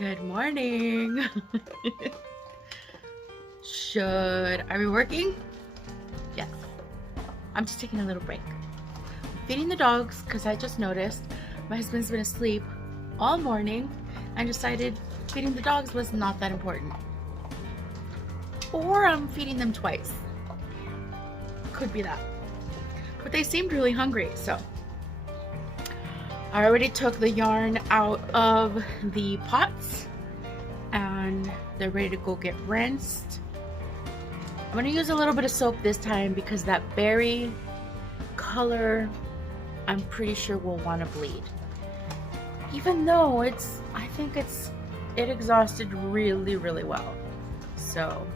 Good morning. Should I be working? Yes. I'm just taking a little break. I'm feeding the dogs because I just noticed my husband's been asleep all morning and decided feeding the dogs was not that important. Or I'm feeding them twice. Could be that. But they seemed really hungry, so I already took the yarn out of the pots and they're ready to go get rinsed. I'm going to use a little bit of soap this time because that berry color I'm pretty sure will want to bleed. Even though I think it exhausted really well. So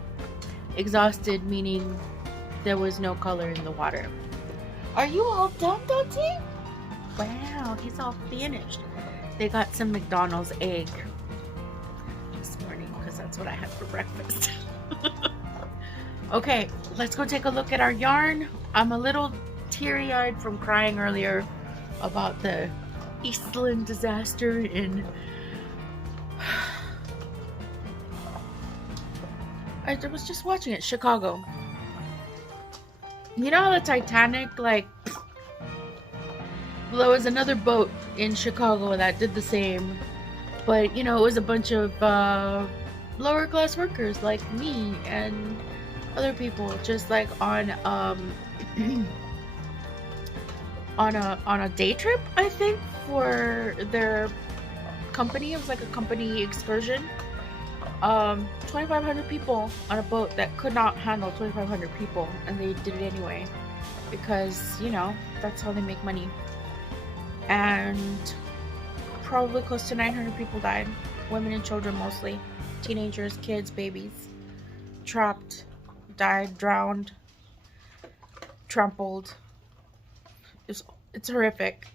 exhausted meaning there was no color in the water. Are you all done, Dottie? Wow, he's all finished. They got some McDonald's egg this morning because that's what I had for breakfast. Okay, let's go take a look at our yarn. I'm a little teary-eyed from crying earlier about the Eastland disaster in... I was just watching it, Chicago. You know how the Titanic, like... Well, there was another boat in Chicago that did the same, but you know, it was a bunch of lower class workers like me and other people just like on on a day trip, I think, for their company. It was like a company excursion. 2,500 people on a boat that could not handle 2,500 people, and they did it anyway because, you know, that's how they make money. And probably close to 900 people died. Women and children mostly. Teenagers, kids, babies. Trapped, died, drowned, trampled. It's horrific.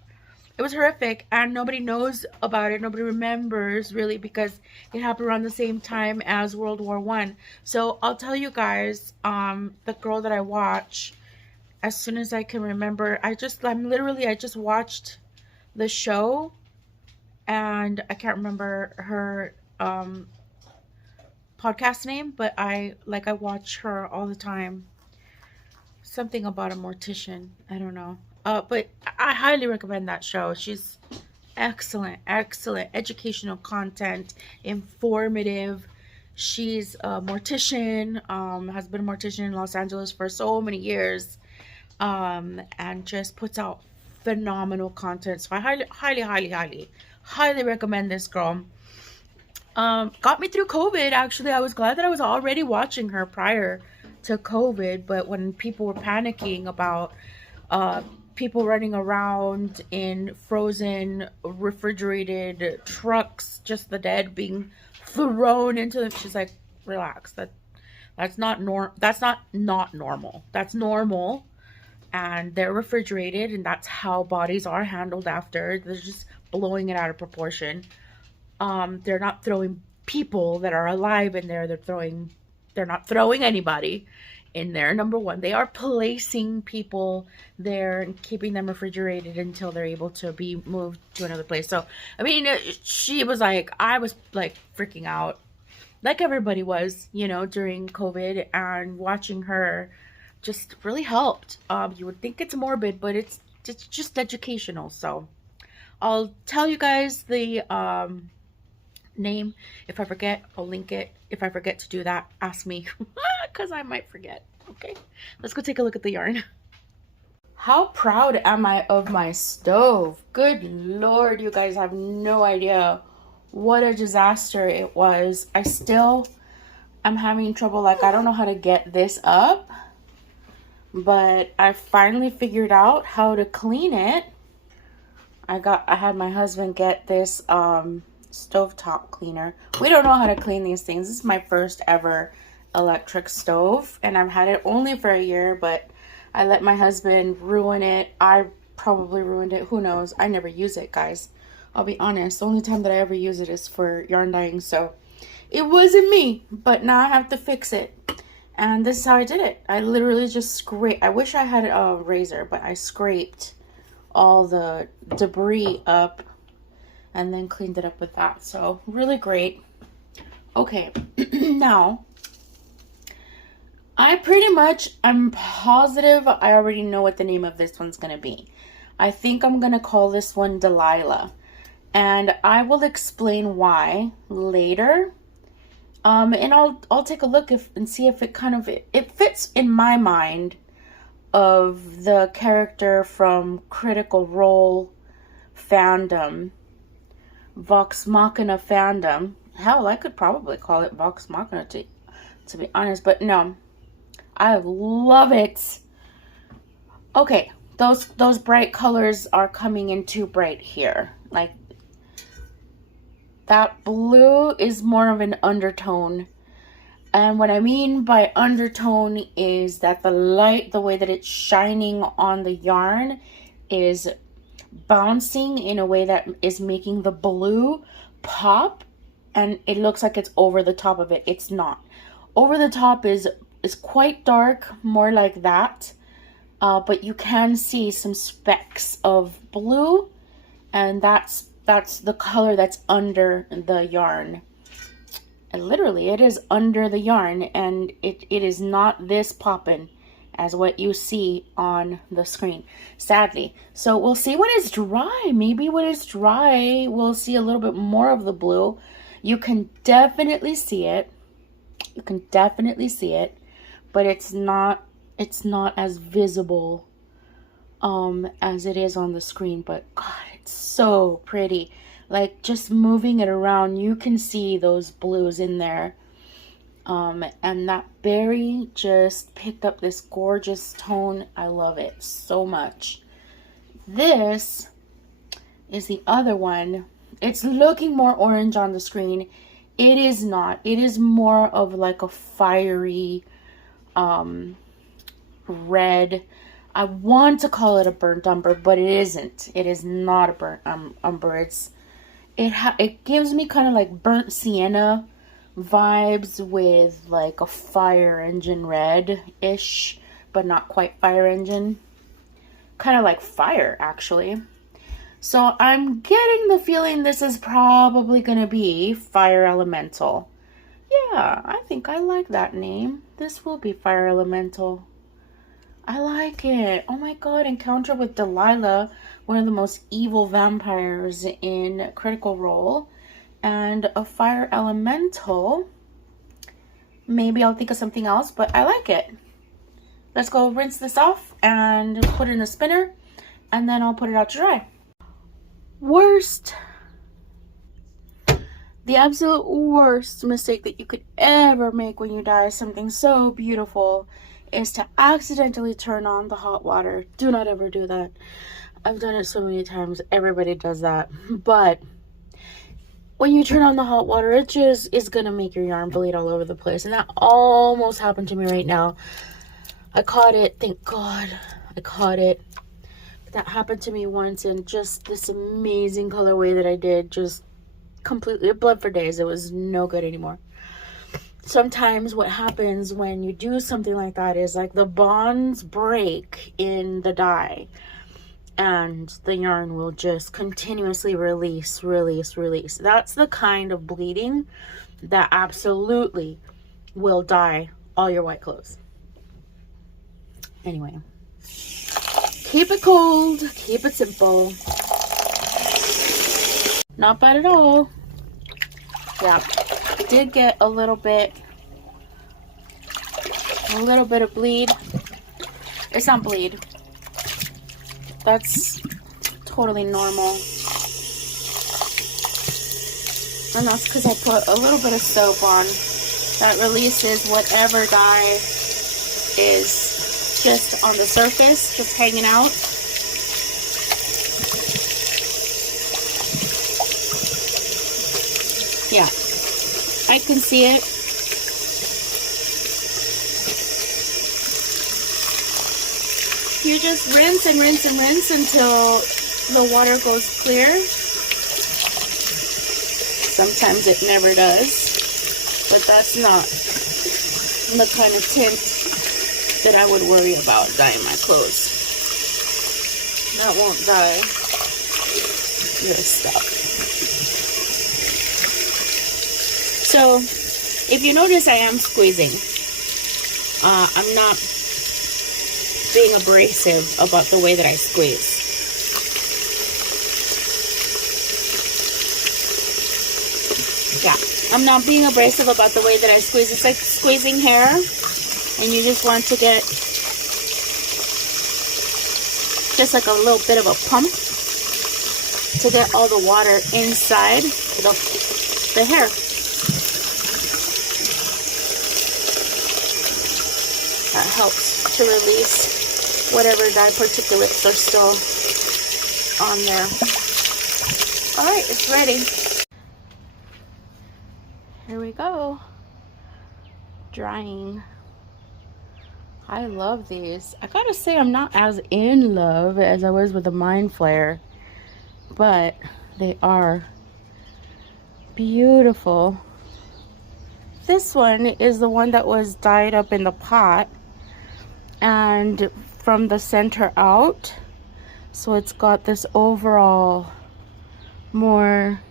It was horrific, and nobody knows about it. Nobody remembers, really, because it happened around the same time as World War I. So I'll tell you guys, the girl that I watch, as soon as I can remember, I just watched the show, and I can't remember her podcast name, but I watch her all the time. Something about a mortician, I don't know, but I highly recommend that show. She's excellent educational content, informative. She's a mortician, has been a mortician in Los Angeles for so many years, and just puts out phenomenal content. So I highly recommend this girl. Got me through COVID. Actually, I was glad that I was already watching her prior to COVID, but when people were panicking about people running around in frozen refrigerated trucks, just the dead being thrown into them, she's like, relax, that's not normal. That's normal. And they're refrigerated, and that's how bodies are handled after. They're just blowing it out of proportion. They're not throwing people that are alive in there. They're not throwing anybody in there. Number one, they are placing people there and keeping them refrigerated until they're able to be moved to another place. So, I mean, she was like, I was like freaking out, like everybody was, you know, during COVID, and watching her just really helped. You would think it's morbid, but it's just educational. So I'll tell you guys the name. If I forget, I'll link it. If I forget to do that, ask me, because I might forget. Okay, let's go take a look at the yarn. How proud am I of my stove? Good Lord, you guys have no idea what a disaster it was. I still am having trouble. Like, I don't know how to get this up, but I finally figured out how to clean it. I had my husband get this stovetop cleaner. We don't know how to clean these things. This is my first ever electric stove, and I've had it only for a year, but I let my husband ruin it. I probably ruined it. Who knows? I never use it, guys. I'll be honest. The only time that I ever use it is for yarn dyeing, so it wasn't me, but now I have to fix it. And this is how I did it. I literally just scraped. I wish I had a razor, but I scraped all the debris up and then cleaned it up with that. So really great. Okay, now I'm positive I already know what the name of this one's gonna be. I think I'm gonna call this one Delilah, and I will explain why later. And I'll take a look and see if it fits in my mind of the character from Critical Role fandom, Vox Machina fandom. Hell, I could probably call it Vox Machina to be honest, but no, I love it. Okay, those bright colors are coming in too bright here. Like, that blue is more of an undertone. And what I mean by undertone is that the light, the way that it's shining on the yarn, is bouncing in a way that is making the blue pop, and it looks like it's over the top of it. It's not. Over the top is quite dark, more like that. But you can see some specks of blue, and that's the color that's under the yarn. And literally, it is under the yarn, and it is not this poppin' as what you see on the screen, sadly. So we'll see when it's dry. Maybe when it's dry, we'll see a little bit more of the blue. You can definitely see it. You can definitely see it, but it's not as visible as it is on the screen. But God, it's so pretty. Like, just moving it around, you can see those blues in there. And that berry just picked up this gorgeous tone. I love it so much. This is the other one. It's looking more orange on the screen. It is not. It is more of like a fiery red. I want to call it a burnt umber, but it isn't. It is not a burnt umber. It gives me kind of like burnt sienna vibes with like a fire engine red-ish, but not quite fire engine. Kind of like fire, actually. So I'm getting the feeling this is probably going to be Fire Elemental. Yeah, I think I like that name. This will be Fire Elemental. I like it. Oh my God, encounter with Delilah, one of the most evil vampires in Critical Role. And a Fire Elemental. Maybe I'll think of something else, but I like it. Let's go rinse this off and put it in the spinner, and then I'll put it out to dry. Worst. The absolute worst mistake that you could ever make when you dye something so beautiful is to accidentally turn on the hot water. Do not ever do that. I've done it so many times. Everybody does that. But when you turn on the hot water, it just is going to make your yarn bleed all over the place. And that almost happened to me right now. I caught it. Thank God I caught it. That happened to me once, and just this amazing colorway that I did just completely bled for days. It was no good anymore. Sometimes what happens when you do something like that is like the bonds break in the dye, and the yarn will just continuously release. That's the kind of bleeding that absolutely will dye all your white clothes. Anyway, keep it cold, keep it simple. Not bad at all. Yeah, I did get a little bit of bleed. It's not bleed. That's totally normal. And that's because I put a little bit of soap on. That releases whatever dye is just on the surface, just hanging out. Yeah, I can see it. You just rinse and rinse and rinse until the water goes clear. Sometimes it never does, but that's not the kind of tint that I would worry about dyeing my clothes. That won't dye this stuff. So if you notice, I am squeezing. I'm not being abrasive about the way that I squeeze. Yeah, I'm not being abrasive about the way that I squeeze. It's like squeezing hair, and you just want to get just like a little bit of a pump to get all the water inside the hair. That helps to release whatever dye particulates are still on there. All right, it's ready. Here we go. Drying. I love these. I gotta say, I'm not as in love as I was with the Mind Flare, but they are beautiful. This one is the one that was dyed up in the pot and from the center out, so it's got this overall more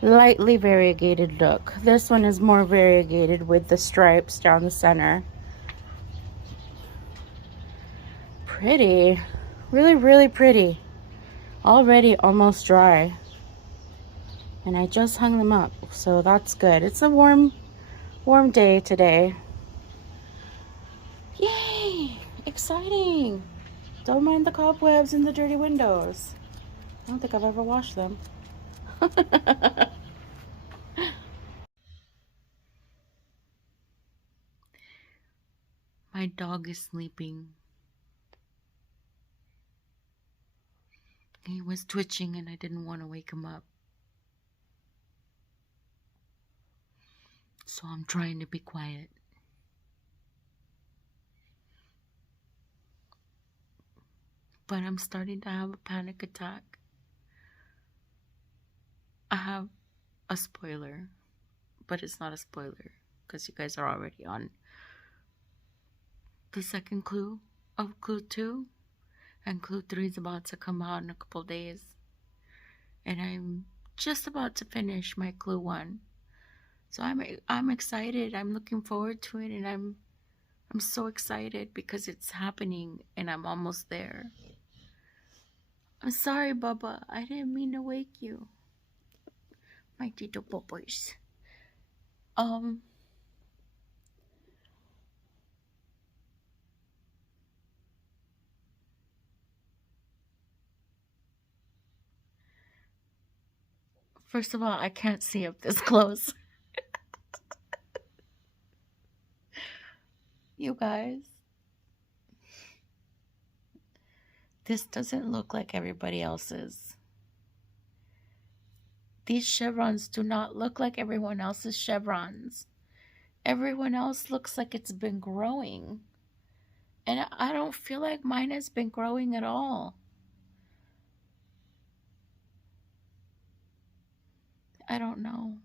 lightly variegated look. This one is more variegated with the stripes down the center. Pretty, really pretty. Already almost dry, and I just hung them up, so that's good. It's a warm day today. Yay, exciting. Don't mind the cobwebs and the dirty windows. I don't think I've ever washed them. My dog is sleeping. He was twitching and I didn't want to wake him up. So I'm trying to be quiet. But I'm starting to have a panic attack. I have a spoiler, but it's not a spoiler because you guys are already on the second clue of clue 2, and clue 3 is about to come out in a couple days, and I'm just about to finish my clue 1. So I'm excited. I'm looking forward to it, and I'm so excited because it's happening and I'm almost there. I'm sorry, Bubba. I didn't mean to wake you. My little bubbles. First of all, I can't see up this close. You guys. This doesn't look like everybody else's. These chevrons do not look like everyone else's chevrons. Everyone else looks like it's been growing. And I don't feel like mine has been growing at all. I don't know.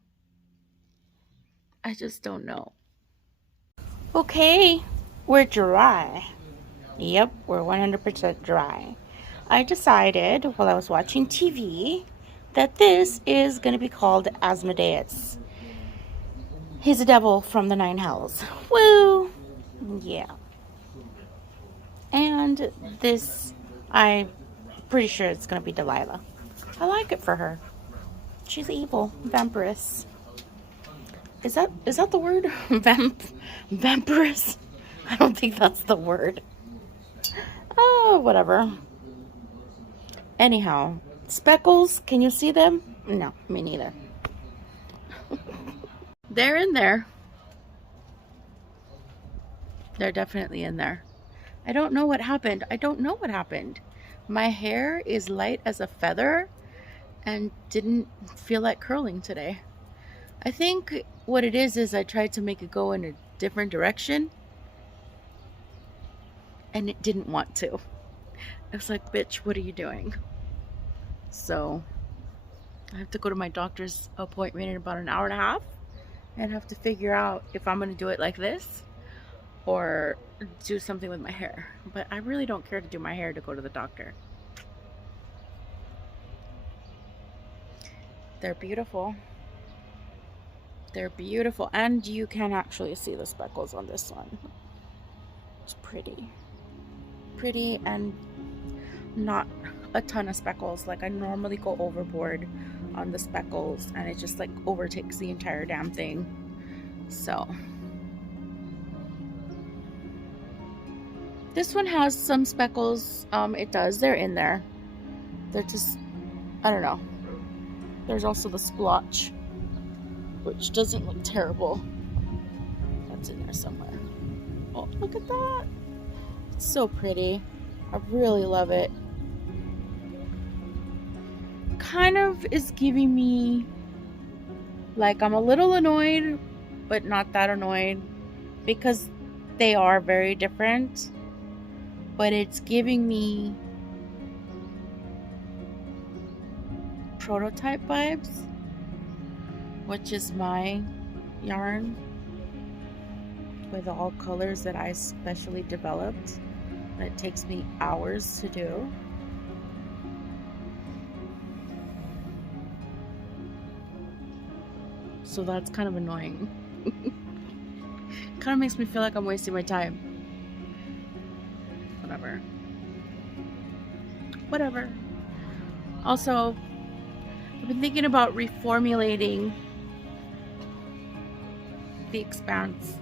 I just don't know. Okay, we're dry. Yep, we're 100% dry. I decided while I was watching TV that this is going to be called Asmodeus. He's a devil from the 9 hells. Woo! Yeah. And this, I'm pretty sure it's going to be Delilah. I like it for her. She's evil. Vampiress. Is that the word? Vampiress? I don't think that's the word. Oh, whatever. Anyhow, speckles, can you see them? No, me neither. They're in there. They're definitely in there. I don't know what happened. My hair is light as a feather and didn't feel like curling today. I think what it is I tried to make it go in a different direction and it didn't want to. I was like, bitch, what are you doing? So I have to go to my doctor's appointment in about an hour and a half and have to figure out if I'm going to do it like this or do something with my hair. But I really don't care to do my hair to go to the doctor. They're beautiful. They're beautiful, and you can actually see the speckles on this one. It's pretty. Pretty, and not a ton of speckles. Like, I normally go overboard on the speckles, and it just like overtakes the entire damn thing. So this one has some speckles. They're in there. They're just, I don't know. There's also the splotch, which doesn't look terrible. That's in there somewhere. Oh, look at that. It's so pretty. I really love it. Kind of is giving me, like, I'm a little annoyed, but not that annoyed, because they are very different. But it's giving me prototype vibes, which is my yarn with all colors that I specially developed, and it takes me hours to do. So that's kind of annoying. Kind of makes me feel like I'm wasting my time. Whatever. Also, I've been thinking about reformulating the Expanse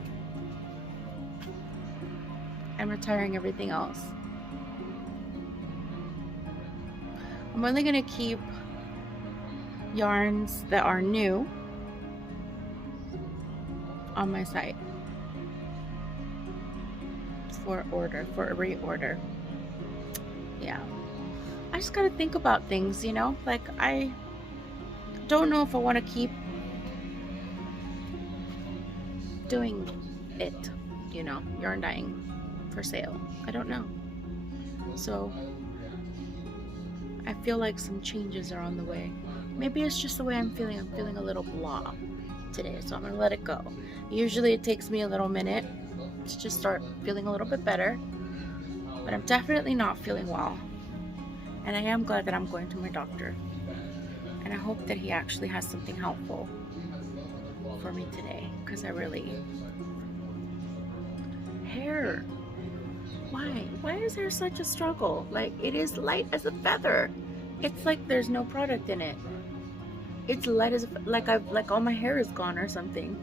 and retiring everything else. I'm only going to keep yarns that are new on my site for a reorder. Yeah. I just gotta think about things, you know? Like, I don't know if I want to keep doing it, you know, yarn dyeing for sale. I don't know. So, I feel like some changes are on the way. Maybe it's just the way I'm feeling. I'm feeling a little blah today, so I'm gonna let it go. Usually it takes me a little minute to just start feeling a little bit better, but I'm definitely not feeling well. And I am glad that I'm going to my doctor. And I hope that he actually has something helpful for me today. Because I really... Hair. Why? Why is there such a struggle? Like, it is light as a feather. It's like there's no product in it. It's light as a... Like all my hair is gone or something.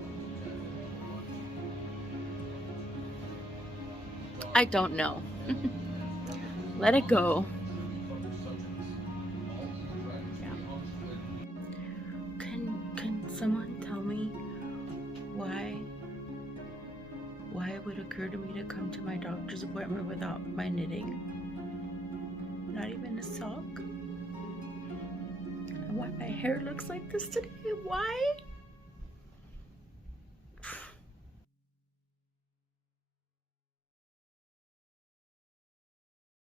I don't know. Let it go. Someone tell me why it would occur to me to come to my doctor's appointment without my knitting? Not even a sock? And why my hair looks like this today? Why?